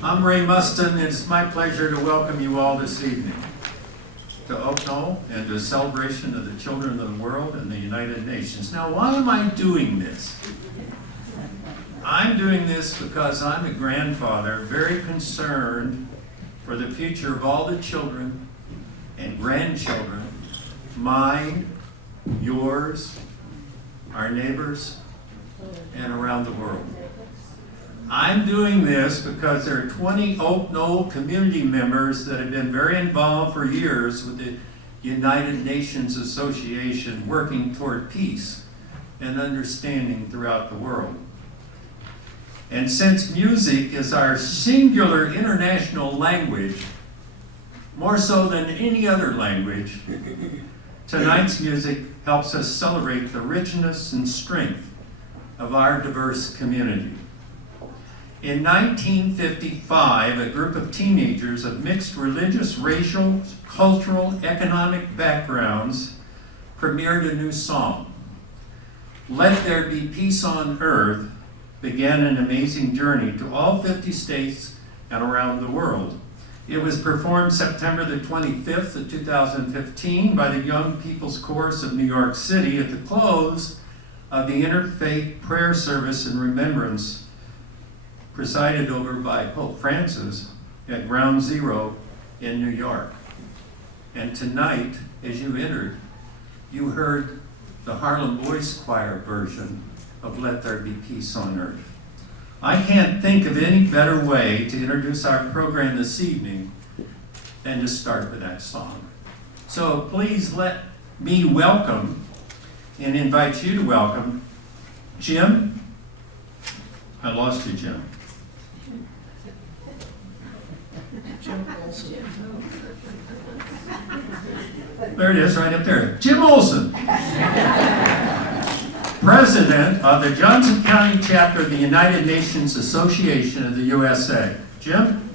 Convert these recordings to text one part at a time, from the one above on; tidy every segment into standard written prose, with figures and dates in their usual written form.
I'm Ray Mustin, and it's my pleasure to welcome you all this evening to Oaknoll and to a celebration of the children of the world and the United Nations. Now, why am I doing this? I'm doing this because I'm a grandfather very concerned for the future of all the children and grandchildren, mine, yours, our neighbors, and around the world. I'm doing this because there are 20 Oaknoll community members that have been very involved for years with the United Nations Association, working toward peace and understanding throughout the world. And since music is our singular international language, more so than any other language, tonight's music helps us celebrate the richness and strength of our diverse community. In 1955, a group of teenagers of mixed religious, racial, cultural, economic backgrounds premiered a new song. Let There Be Peace on Earth began an amazing journey to all 50 states and around the world. It was performed September the 25th of 2015 by the Young People's Chorus of New York City at the close of the Interfaith Prayer Service in Remembrance presided over by Pope Francis at Ground Zero in New York. And tonight, as you entered, you heard the Harlem Boys Choir version of Let There Be Peace on Earth. I can't think of any better way to introduce our program this evening than to start with that song. So please let me welcome and invite you to welcome Jim. I lost you, Jim. Jim Olson. There it is, right up there. Jim Olson, President of the Johnson County Chapter of the United Nations Association of the USA. Jim?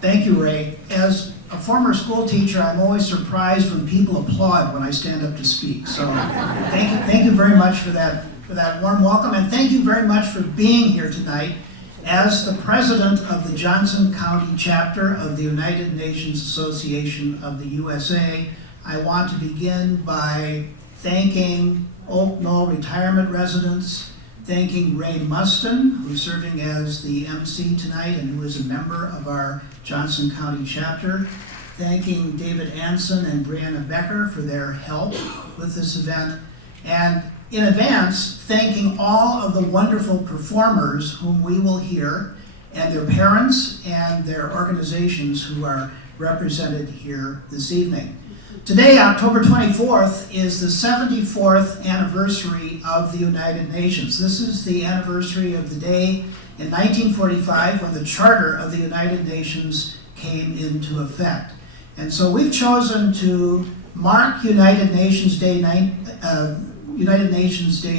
Thank you, Ray. As a former school teacher, I'm always surprised when people applaud when I stand up to speak. So thank you very much for that warm welcome, and thank you very much for being here tonight. As the president of the Johnson County Chapter of the United Nations Association of the USA, I want to begin by thanking Oaknoll retirement residents, thanking Ray Mustin, who's serving as the MC tonight and who is a member of our Johnson County Chapter, thanking David Anson and Brianna Becker for their help with this event, and in advance, thanking all of the wonderful performers whom we will hear, and their parents and their organizations who are represented here this evening. Today, October 24th, is the 74th anniversary of the United Nations. This is the anniversary of the day in 1945 when the Charter of the United Nations came into effect. And so we've chosen to mark United Nations Day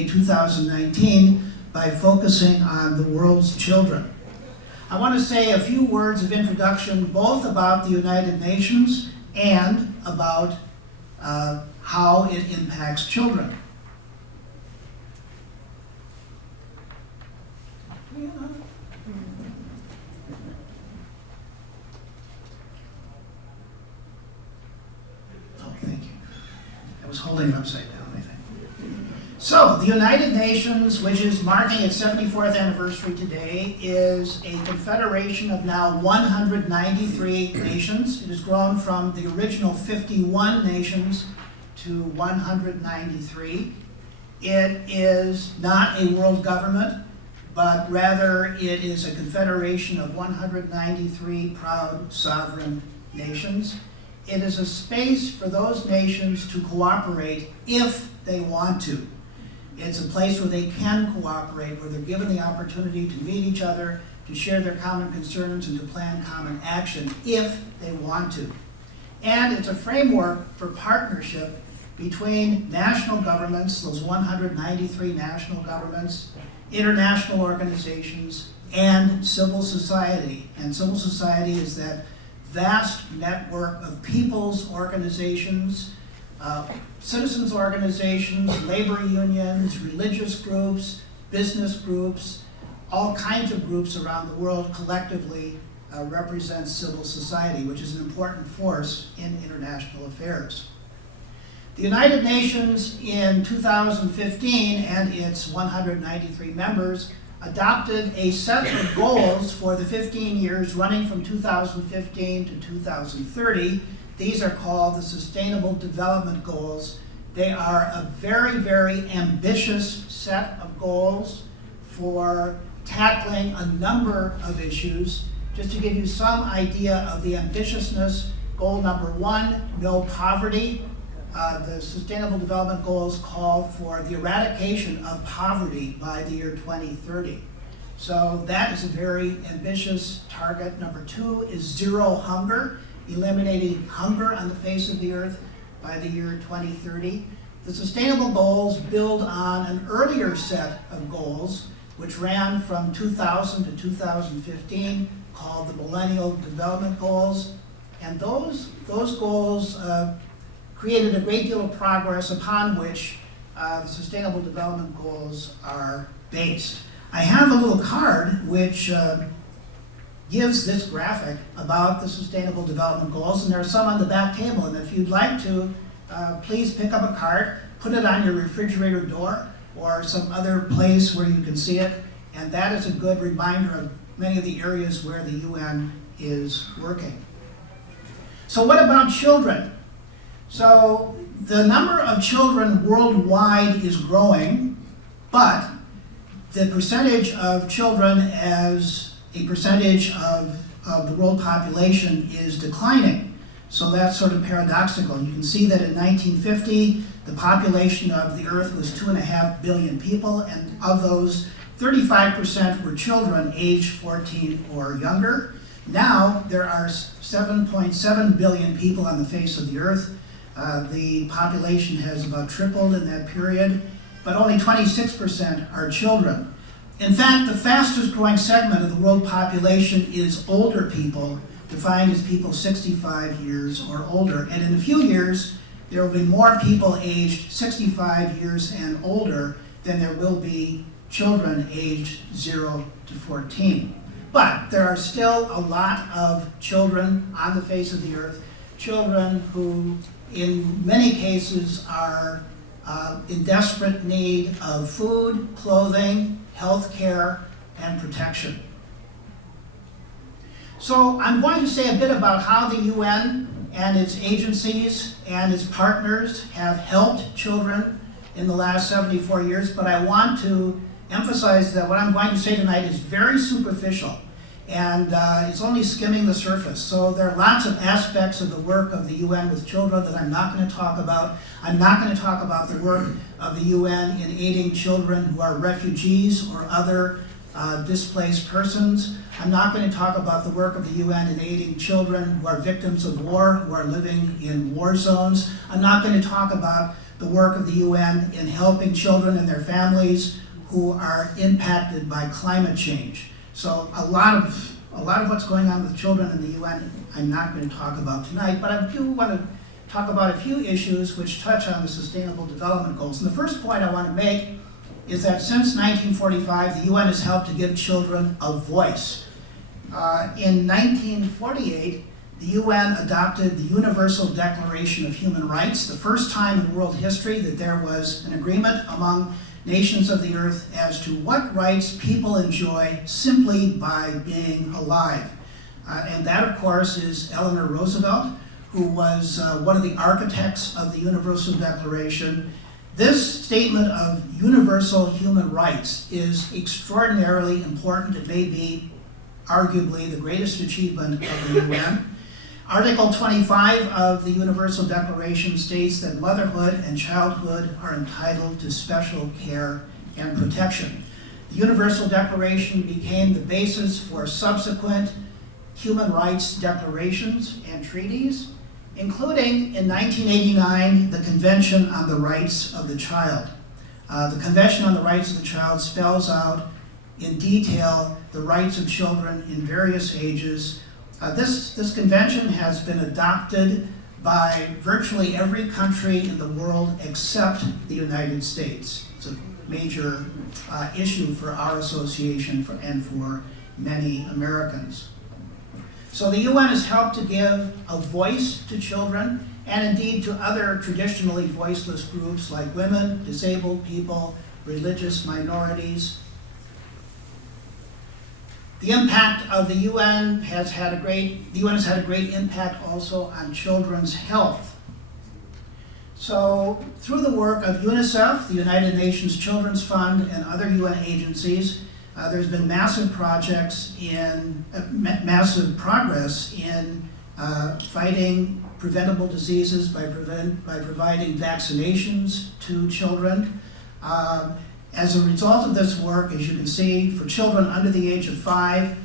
2019 by focusing on the world's children. I want to say a few words of introduction both about the United Nations and about how it impacts children. Oh, thank you. I was holding it upside down, I think. So, the United Nations, which is marking its 74th anniversary today, is a confederation of now 193 nations. It has grown from the original 51 nations to 193. It is not a world government, but rather it is a confederation of 193 proud sovereign nations. It is a space for those nations to cooperate if they want to. It's a place where they can cooperate, where they're given the opportunity to meet each other, to share their common concerns, and to plan common action if they want to. And it's a framework for partnership between national governments, those 193 national governments, international organizations, and civil society. And civil society is that vast network of people's organizations, citizens organizations, labor unions, religious groups, business groups, all kinds of groups around the world collectively represent civil society, which is an important force in international affairs. The United Nations in 2015 and its 193 members adopted a set of goals for the 15 years running from 2015 to 2030. These are called the Sustainable Development Goals. They are a very, very ambitious set of goals for tackling a number of issues. Just to give you some idea of the ambitiousness, goal number 1, no poverty. The Sustainable Development Goals call for the eradication of poverty by the year 2030. So that is a very ambitious target. Number 2 is zero hunger, eliminating hunger on the face of the earth by the year 2030. The Sustainable Goals build on an earlier set of goals, which ran from 2000 to 2015, called the Millennial Development Goals. And those goals created a great deal of progress upon which the Sustainable Development Goals are based. I have a little card which gives this graphic about the Sustainable Development Goals, and there are some on the back table, and if you'd like to, please pick up a card, put it on your refrigerator door or some other place where you can see it, and that is a good reminder of many of the areas where the UN is working. So what about children? So the number of children worldwide is growing, but the percentage of children as a percentage of the world population is declining. So that's sort of paradoxical. You can see that in 1950, the population of the Earth was 2.5 billion people, and of those, 35% were children aged 14 or younger. Now, there are 7.7 billion people on the face of the Earth. The population has about tripled in that period, but only 26% are children. In fact, the fastest growing segment of the world population is older people, defined as people 65 years or older. And in a few years, there will be more people aged 65 years and older than there will be children aged 0 to 14. But there are still a lot of children on the face of the earth, children who in many cases are in desperate need of food, clothing, health care, and protection. So I'm going to say a bit about how the UN and its agencies and its partners have helped children in the last 74 years, but I want to emphasize that what I'm going to say tonight is very superficial, and it's only skimming the surface. So there are lots of aspects of the work of the UN with children that I'm not going to talk about. I'm not going to talk about the work of the UN in aiding children who are refugees or other displaced persons. I'm not going to talk about the work of the UN in aiding children who are victims of war, who are living in war zones. I'm not going to talk about the work of the UN in helping children and their families who are impacted by climate change. So a lot of what's going on with children in the UN I'm not going to talk about tonight, but I do want to talk about a few issues which touch on the Sustainable Development Goals. And the first point I want to make is that since 1945, the UN has helped to give children a voice. In 1948, the UN adopted the Universal Declaration of Human Rights, the first time in world history that there was an agreement among nations of the earth as to what rights people enjoy simply by being alive. And that, of course, is Eleanor Roosevelt, who was one of the architects of the Universal Declaration. This statement of universal human rights is extraordinarily important. It may be arguably the greatest achievement of the UN. Article 25 of the Universal Declaration states that motherhood and childhood are entitled to special care and protection. The Universal Declaration became the basis for subsequent human rights declarations and treaties, including in 1989, the Convention on the Rights of the Child. The Convention on the Rights of the Child spells out in detail the rights of children in various ages. This convention has been adopted by virtually every country in the world except the United States. It's a major issue for our association and for many Americans. So the UN has helped to give a voice to children and indeed to other traditionally voiceless groups like women, disabled people, religious minorities. The impact of the UN has had a great impact also on children's health. So through the work of UNICEF, the United Nations Children's Fund, and other UN agencies, there's been massive progress in fighting preventable diseases by providing vaccinations to children. As a result of this work, as you can see, for children under the age of 5,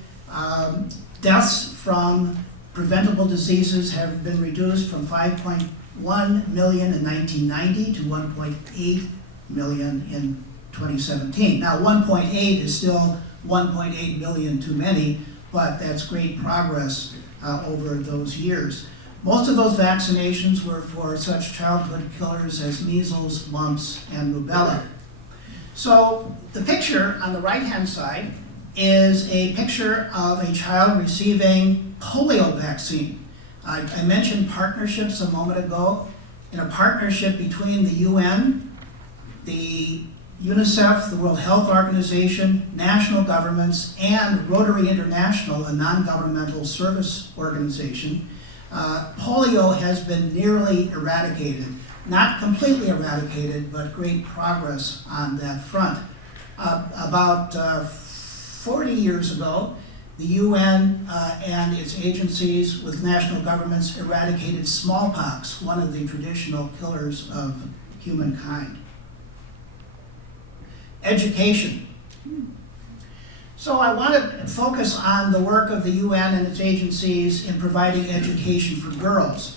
deaths from preventable diseases have been reduced from 5.1 million in 1990 to 1.8 million in 2017. Now, 1.8 is still 1.8 million too many, but that's great progress over those years. Most of those vaccinations were for such childhood killers as measles, mumps, and rubella. So the picture on the right-hand side is a picture of a child receiving polio vaccine. I mentioned partnerships a moment ago. In a partnership between the UN, the UNICEF, the World Health Organization, national governments, and Rotary International, a non-governmental service organization, polio has been nearly eradicated. Not completely eradicated, but great progress on that front. About 40 years ago, the UN and its agencies with national governments eradicated smallpox, one of the traditional killers of humankind. Education. So I want to focus on the work of the UN and its agencies in providing education for girls.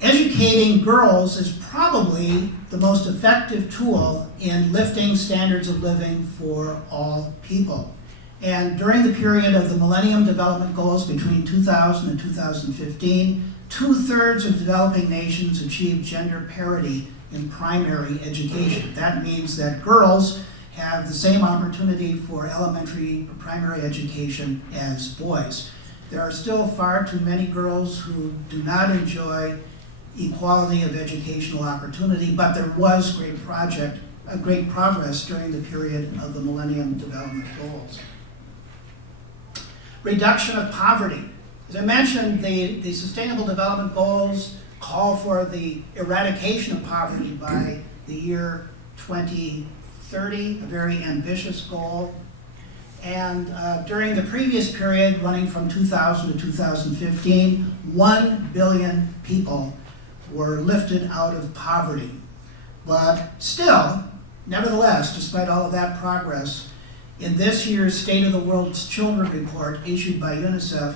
Educating girls is probably the most effective tool in lifting standards of living for all people. And during the period of the Millennium Development Goals between 2000 and 2015, 2/3 of developing nations achieved gender parity in primary education. That means that girls have the same opportunity for elementary or primary education as boys. There are still far too many girls who do not enjoy equality of educational opportunity, but there was great progress during the period of the Millennium Development Goals. Reduction of poverty. As I mentioned, the Sustainable Development Goals call for the eradication of poverty by the year 2030, a very ambitious goal. And during the previous period, running from 2000 to 2015, 1 billion people were lifted out of poverty. But still, nevertheless, despite all of that progress, in this year's State of the World's Children report issued by UNICEF,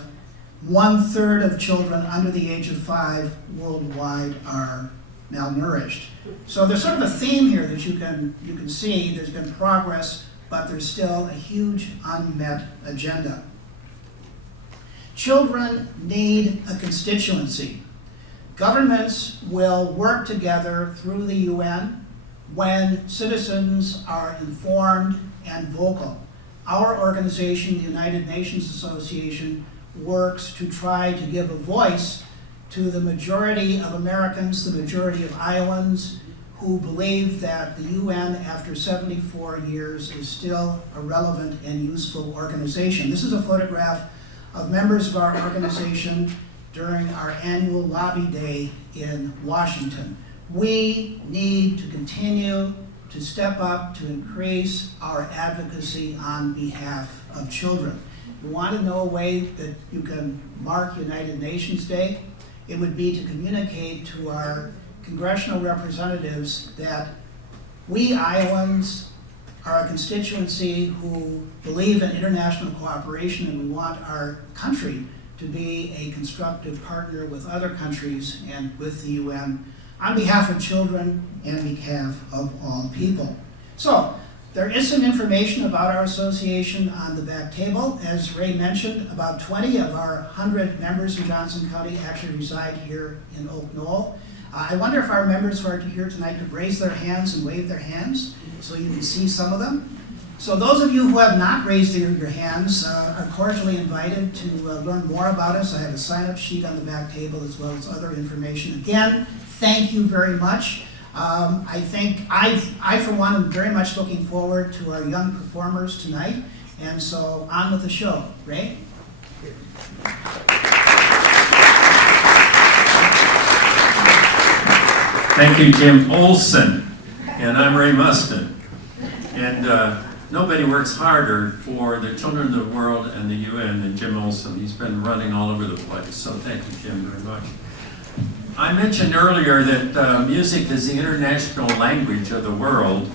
1/3 of children under the age of 5 worldwide are malnourished. So there's sort of a theme here that you can see. There's been progress, but there's still a huge unmet agenda. Children need a constituency. Governments will work together through the UN when citizens are informed and vocal. Our organization, the United Nations Association, works to try to give a voice to the majority of Americans, the majority of Iowans, who believe that the UN, after 74 years, is still a relevant and useful organization. This is a photograph of members of our organization during our annual lobby day in Washington. We need to continue to step up to increase our advocacy on behalf of children. You want to know a way that you can mark United Nations Day? It would be to communicate to our congressional representatives that we Iowans are a constituency who believe in international cooperation, and we want our country to be a constructive partner with other countries and with the UN on behalf of children and behalf of all people. So, There is some information about our association on the back table. As Ray mentioned, about 20 of our 100 members in Johnson County actually reside here in Oaknoll. I wonder if our members who are here tonight could raise their hands and wave their hands so you can see some of them. So those of you who have not raised your hands are cordially invited to learn more about us. I have a sign-up sheet on the back table as well as other information. Again, thank you very much. I think I for one am very much looking forward to our young performers tonight. And so on with the show. Ray? Thank you, Jim Olson. And I'm Ray Mustin. And nobody works harder for the children of the world and the UN than Jim Olson. He's been running all over the place. So thank you, Jim, very much. I mentioned earlier that music is the international language of the world.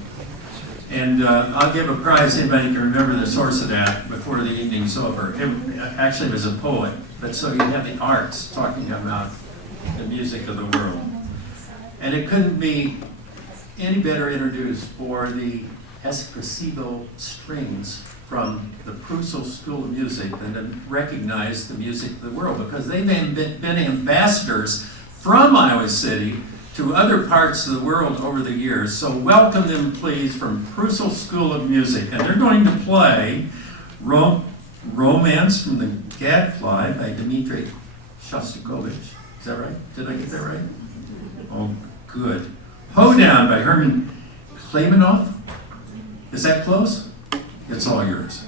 And I'll give a prize, anybody can remember the source of that before the evening's over. Actually, it was a poet, but so you have the arts talking about the music of the world. And it couldn't be any better introduced for the espressivo strings from the Prusel School of Music than to recognize the music of the world, because they've been ambassadors from Iowa City to other parts of the world over the years. So welcome them, please, from Prusel School of Music. And they're going to play Romance from the Gadfly by Dmitri Shostakovich. Is that right? Did I get that right? Oh, good. Hoedown by Herman Kleimanoff. Is that close? It's all yours.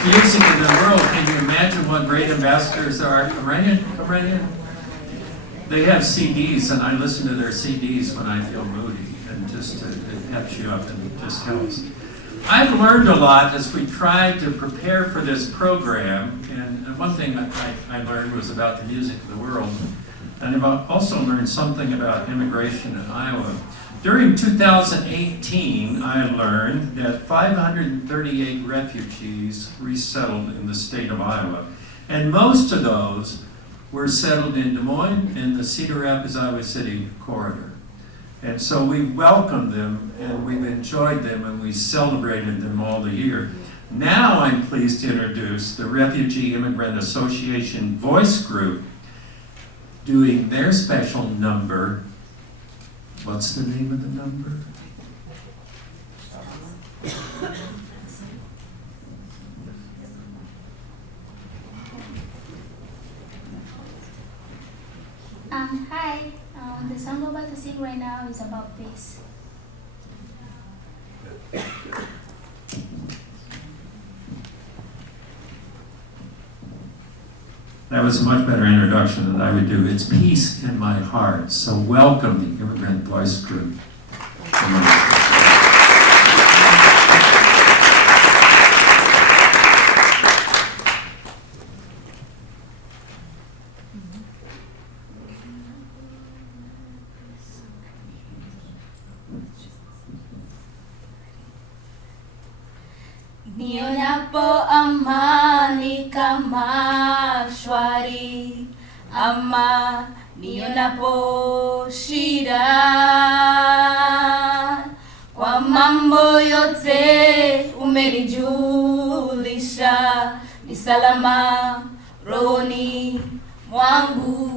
best music in the world. Can you imagine what great ambassadors there are? Come right in, come right in. They have CDs, and I listen to their CDs when I feel moody, and just it peps you up and it just helps. I've learned a lot as we tried to prepare for this program, and one thing I learned was about the music of the world, and I've also learned something about immigration in Iowa. During 2018, I learned that 538 refugees resettled in the state of Iowa, and most of those were settled in Des Moines and the Cedar Rapids, Iowa City corridor. And so we welcomed them, and we've enjoyed them, and we celebrated them all the year. Now I'm pleased to introduce the Refugee Immigrant Association Voice Group doing their special number. What's the name of the number? Hi. The song I'm about to sing right now is about peace. That was a much better introduction than I would do. It's peace in my heart. So welcome the Immigrant Voice Group. Nionapo amani kama shwari, ama nionapo shida, kwa mambo yote umenijulisha, ni salama rohoni mwangu.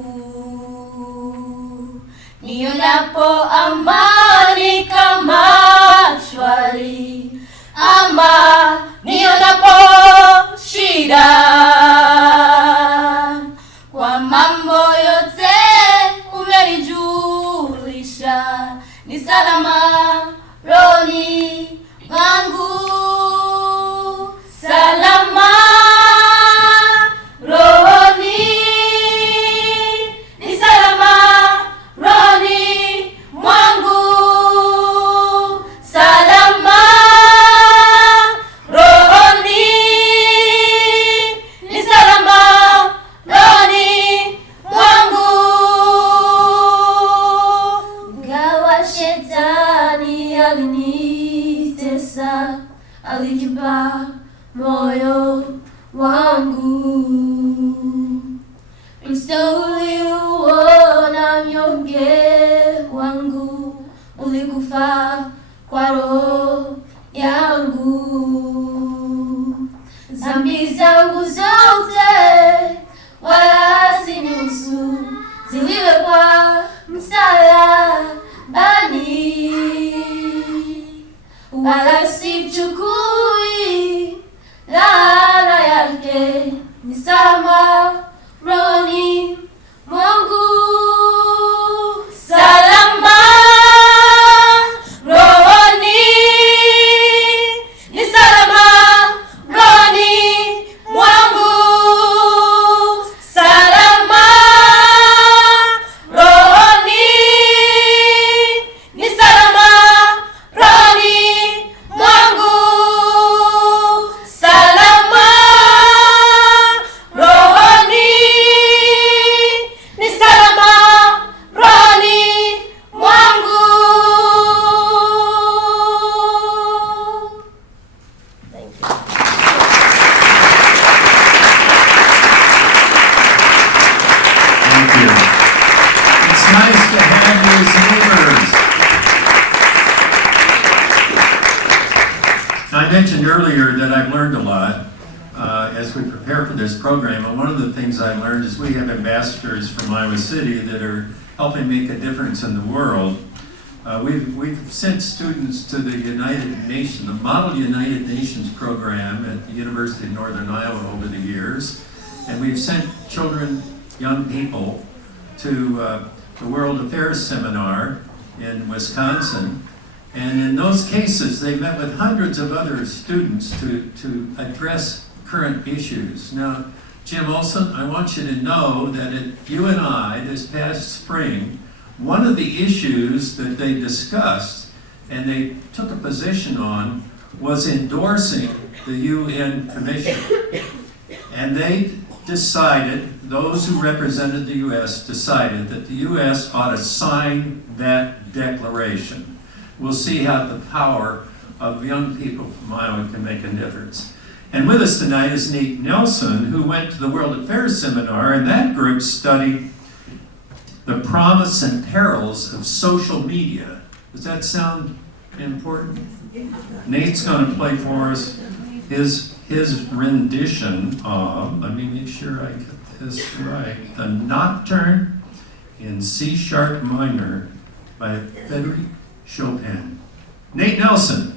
Nionapo amani kama shwari, ama nionapo shida, kwa mambo yote umenijulisha, ni salama rohoni mwangu. Salama rohoni, ni salama rohoni mwangu. Salama rohoni, ni salama rohoni mwangu. Ingawa shetani alinitesa, alijipa moyo wangu. Kristo uliuona mnyonge wangu, ulikufa kwa roho yangu. Dhambi zangu zote wala sinihusu, ziliwekwa msalabani, wala sichukui laana yake, ni salama rohoni mwangu. Salama rohoni, ni salama rohoni mwangu. Salama rohoni, ni salama rohoni mwangu. Salama rohoni, ni salama rohoni mwangu. Thank you. Thank you. It's nice to have you as neighbors. I mentioned earlier that I've learned a lot as we prepare for this program, and one of the things I learned is we have ambassadors from Iowa City that are helping make a difference in the world. We've sent students to the United Nations, the Model United Nations program at the University of Northern Iowa over the years, and we've sent children, young people, to the World Affairs Seminar in Wisconsin. And in those cases, they met with hundreds of other students to address current issues. Now, Jim Olson, I want you to know that at UNI this past spring, one of the issues that they discussed and they took a position on was endorsing the UN Commission. And they decided, those who represented the U.S. decided that the U.S. ought to sign that declaration. We'll see how the power of young people from Iowa can make a difference. And with us tonight is Nate Nelson, who went to the World Affairs Seminar, and that group studied the promise and perils of social media. Does that sound important? Nate's going to play for us his rendition of, let me make sure I get this right, the Nocturne in C sharp minor by Frédéric Chopin. Nate Nelson.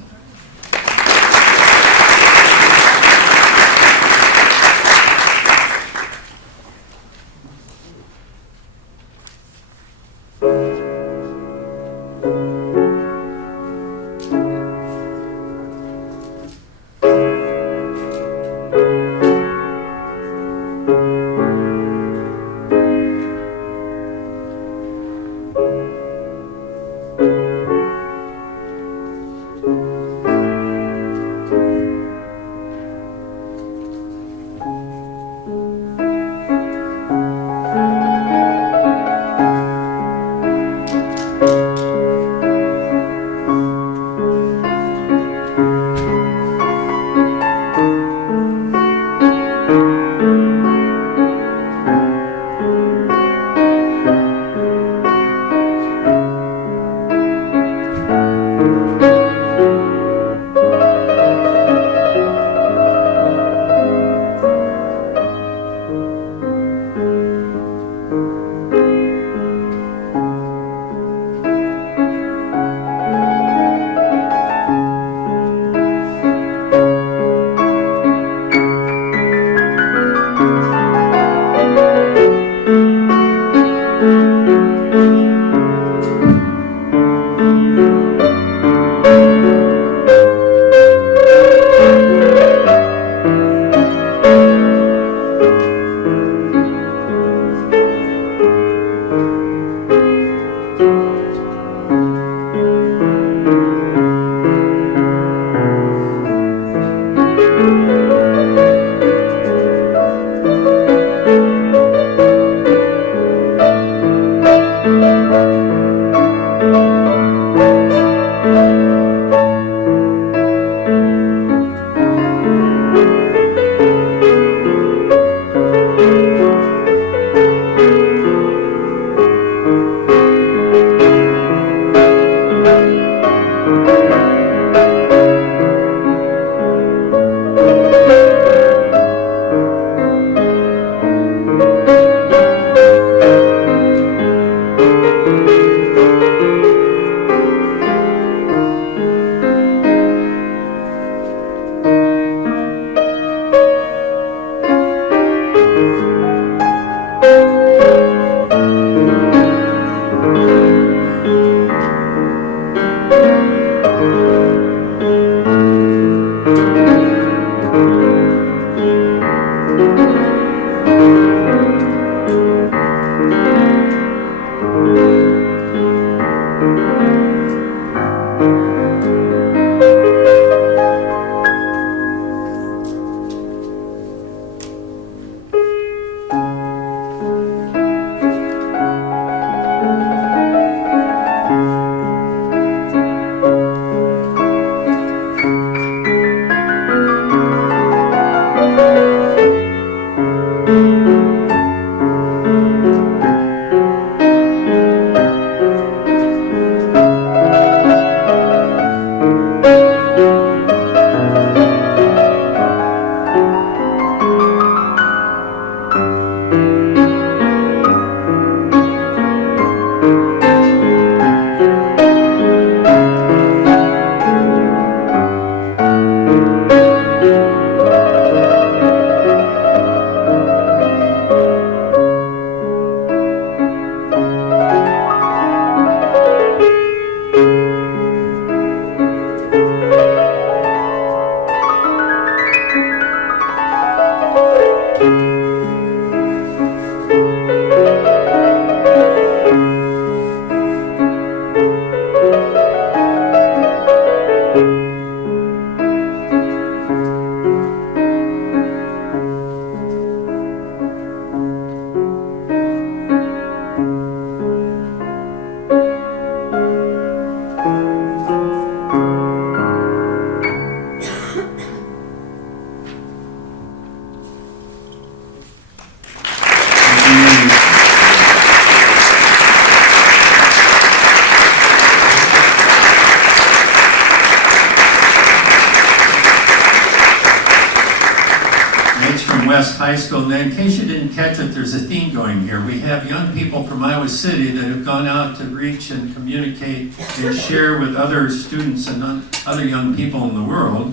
West High School. Now, in case you didn't catch it, there's a theme going here. We have young people from Iowa City that have gone out to reach and communicate and share with other students and other young people in the world.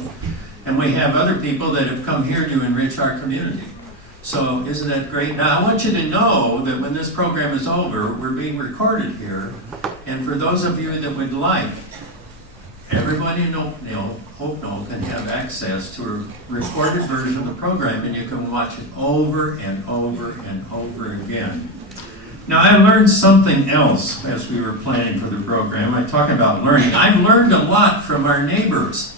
And we have other people that have come here to enrich our community. So isn't that great? Now, I want you to know that when this program is over, we're being recorded here. And for those of you that would like, everybody in Oaknoll can have access to a recorded version of the program, and you can watch it over and over and over again. Now, I learned something else as we were planning for the program. I talk about learning. I've learned a lot from our neighbors.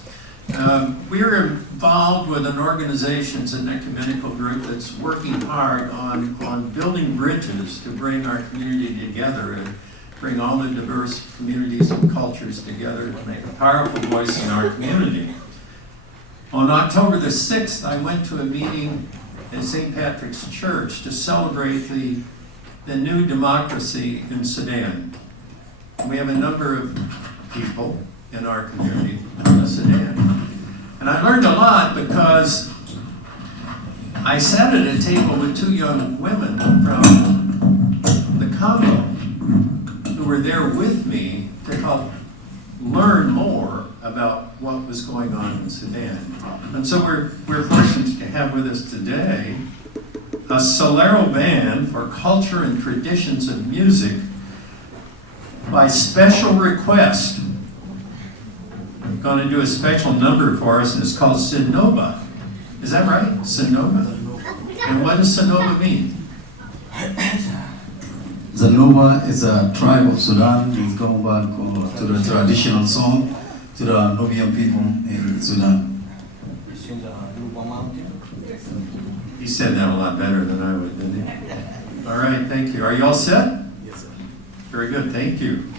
We're involved with an organization, it's an ecumenical group that's working hard on building bridges to bring our community together and bring all the diverse communities and cultures together to make a powerful voice in our community. On October the 6th, I went to a meeting at St. Patrick's Church to celebrate the new democracy in Sudan. We have a number of people in our community from Sudan. And I learned a lot because I sat at a table with two young women from the Congo who were there with me to help learn more about what was going on in Sudan. And so we're fortunate to have with us today a Solero band for culture and traditions of music by special request. Going to do a special number for us, and it's called Sid Nova. Is that right? Sid Nova? And what does Sid Nova mean? The Nova is a tribe of Sudan. It's going back to the traditional song to the Nubian people in Sudan. He said that a lot better than I would, didn't he? All right, thank you. Are you all set? Yes, sir. Very good, thank you.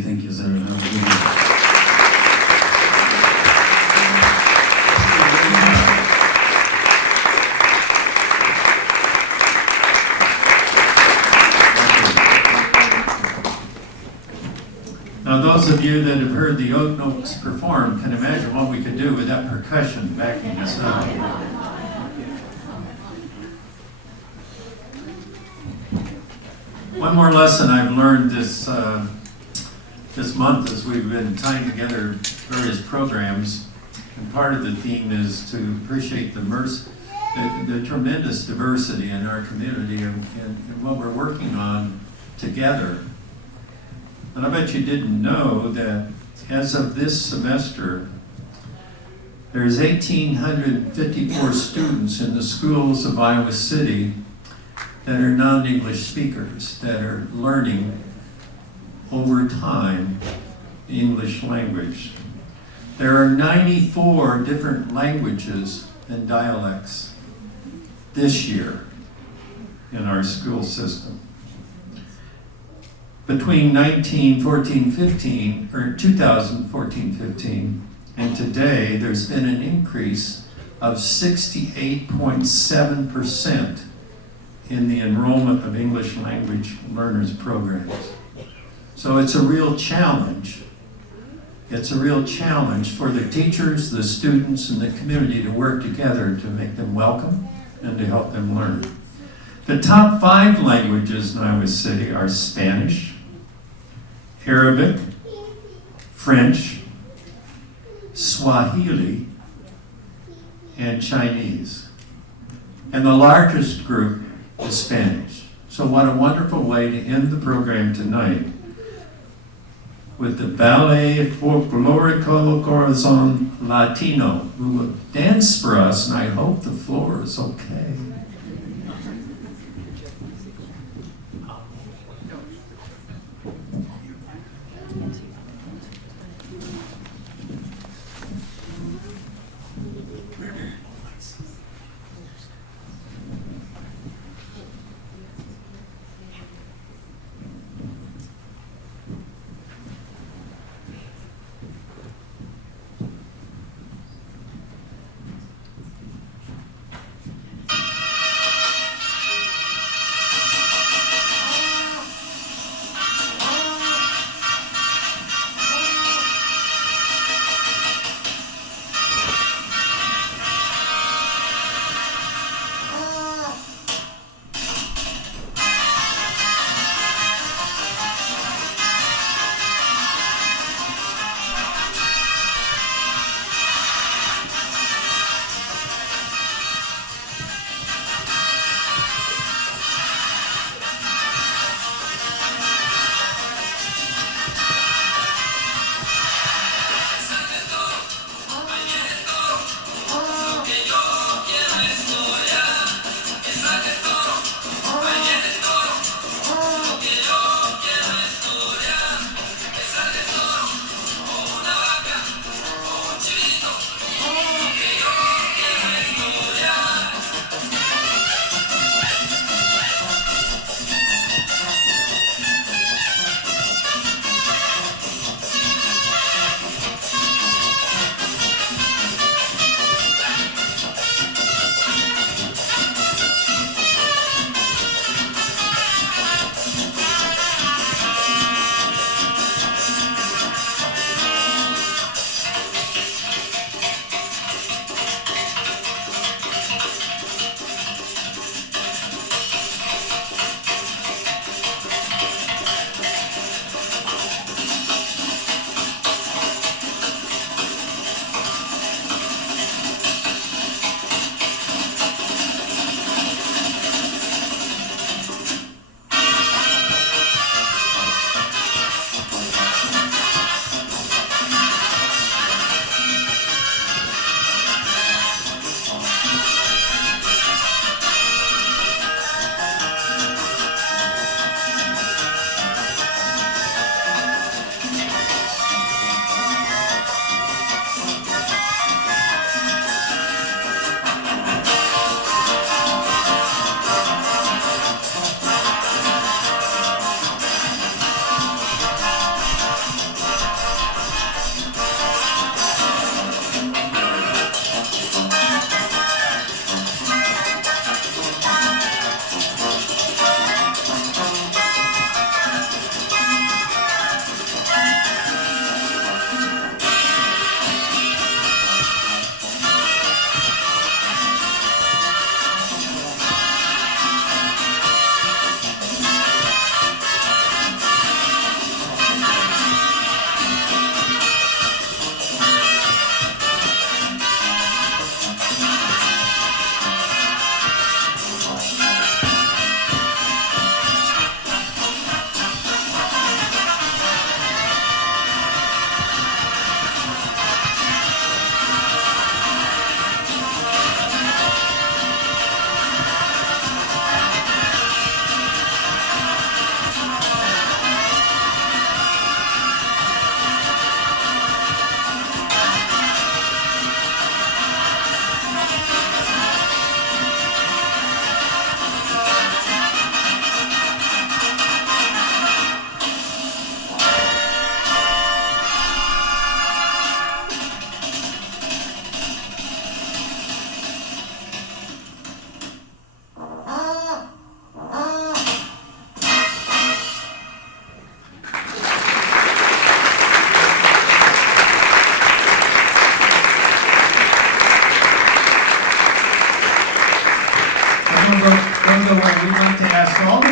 Thank you, sir. Have a good day. Now, those of you that have heard the Oaknolls perform can imagine what we could do with that percussion backing us up. One more lesson I've learned this month as we've been tying together various programs, and part of the theme is to appreciate the tremendous diversity in our community and what we're working on together. And I bet you didn't know that as of this semester, there's 1,854 students in the schools of Iowa City that are non-English speakers, that are learning over time the English language. There are 94 different languages and dialects this year in our school system. Between 2014-15 And today, there's been an increase of 68.7% in the enrollment of English language learners programs. So it's a real challenge. It's a real challenge for the teachers, the students, and the community to work together to make them welcome and to help them learn. The top 5 languages in Iowa City are Spanish, Arabic, French, Swahili, and Chinese. And the largest group is Spanish. So what a wonderful way to end the program tonight with the Ballet Folklorico Corazon Latino, who will dance for us, and I hope the floor is okay.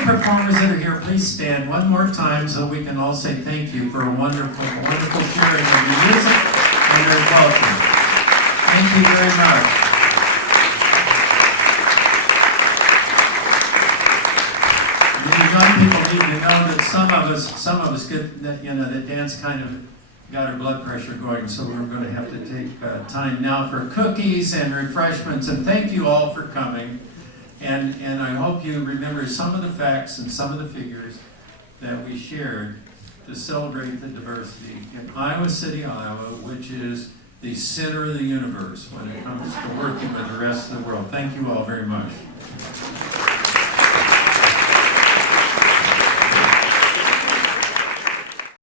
performers that are here, please stand one more time so we can all say thank you for a wonderful, wonderful sharing of your music and your culture. Thank you very much. You young people need to know that some of us get that, the dance kind of got our blood pressure going, so we're going to have to take time now for cookies and refreshments. And thank you all for coming. And I hope you remember some of the facts and some of the figures that we shared to celebrate the diversity in Iowa City, Iowa, which is the center of the universe when it comes to working with the rest of the world. Thank you all very much.